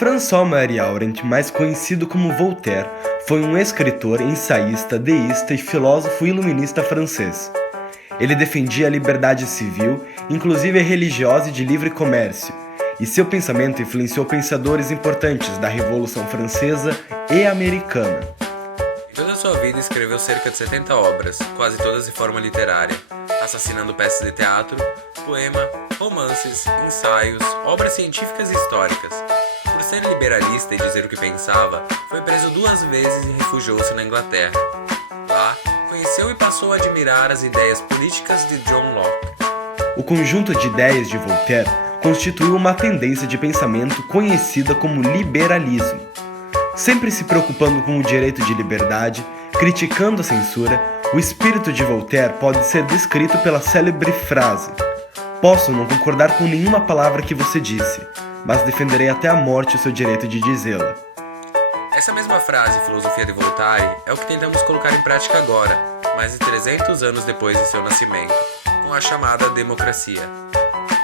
François-Marie Arendt, mais conhecido como Voltaire, foi um escritor, ensaísta, deísta e filósofo iluminista francês. Ele defendia a liberdade civil, inclusive religiosa e de livre comércio, e seu pensamento influenciou pensadores importantes da Revolução Francesa e Americana. Em toda a sua vida escreveu cerca de 70 obras, quase todas de forma literária, assassinando peças de teatro, poema, romances, ensaios, obras científicas e históricas. Por ser liberalista e dizer o que pensava, foi preso 2 vezes e refugiou-se na Inglaterra. Lá, conheceu e passou a admirar as ideias políticas de John Locke. O conjunto de ideias de Voltaire constituiu uma tendência de pensamento conhecida como liberalismo. Sempre se preocupando com o direito de liberdade, criticando a censura, o espírito de Voltaire pode ser descrito pela célebre frase: "Posso não concordar com nenhuma palavra que você disse, mas defenderei até a morte o seu direito de dizê-la." Essa mesma frase e filosofia de Voltaire é o que tentamos colocar em prática agora, mais de 300 anos depois de seu nascimento, com a chamada democracia.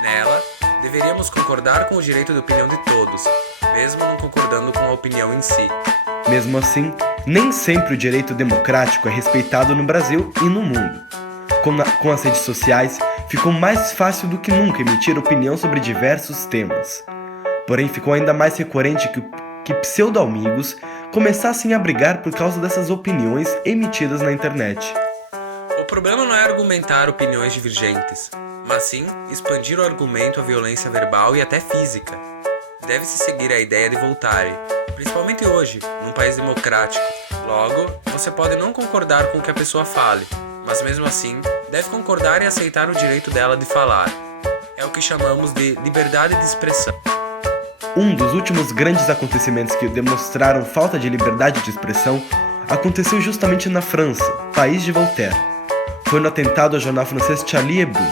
Nela, deveríamos concordar com o direito de opinião de todos, mesmo não concordando com a opinião em si. Mesmo assim, nem sempre o direito democrático é respeitado no Brasil e no mundo. Com as redes sociais, ficou mais fácil do que nunca emitir opinião sobre diversos temas. Porém, ficou ainda mais recorrente que pseudo-amigos começassem a brigar por causa dessas opiniões emitidas na internet. O problema não é argumentar opiniões divergentes, mas sim expandir o argumento à violência verbal e até física. Deve-se seguir a ideia de Voltaire, principalmente hoje, num país democrático. Logo, você pode não concordar com o que a pessoa fale, mas mesmo assim, deve concordar e aceitar o direito dela de falar. É o que chamamos de liberdade de expressão. Um dos últimos grandes acontecimentos que demonstraram falta de liberdade de expressão aconteceu justamente na França, país de Voltaire. Foi no atentado ao jornal francês Charlie Hebdo.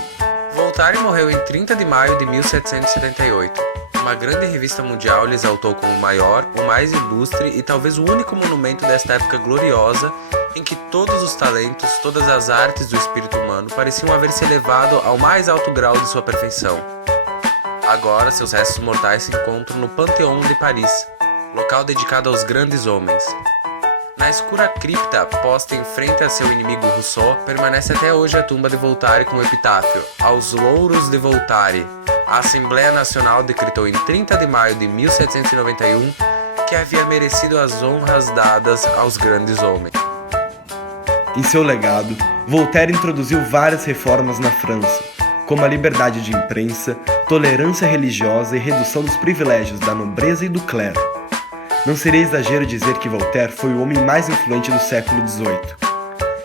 Voltaire morreu em 30 de maio de 1778. Uma grande revista mundial lhe exaltou como o maior, o mais ilustre e talvez o único monumento desta época gloriosa em que todos os talentos, todas as artes do espírito humano pareciam haver se elevado ao mais alto grau de sua perfeição. Agora, seus restos mortais se encontram no Panthéon de Paris, local dedicado aos grandes homens. Na escura cripta, posta em frente a seu inimigo Rousseau, permanece até hoje a tumba de Voltaire com o epitáfio: "Aos louros de Voltaire." A Assembleia Nacional decretou em 30 de maio de 1791 que havia merecido as honras dadas aos grandes homens. Em seu legado, Voltaire introduziu várias reformas na França, como a liberdade de imprensa, tolerância religiosa e redução dos privilégios da nobreza e do clero. Não seria exagero dizer que Voltaire foi o homem mais influente do século XVIII.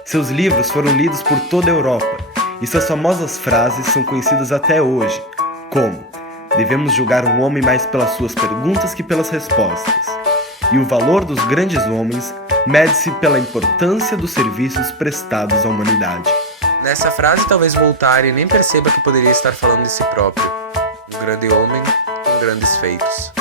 Seus livros foram lidos por toda a Europa, e suas famosas frases são conhecidas até hoje, como: "Devemos julgar um homem mais pelas suas perguntas que pelas respostas", e "O valor dos grandes homens mede-se pela importância dos serviços prestados à humanidade." Nessa frase, talvez Voltaire nem perceba que poderia estar falando de si próprio, um grande homem com grandes feitos.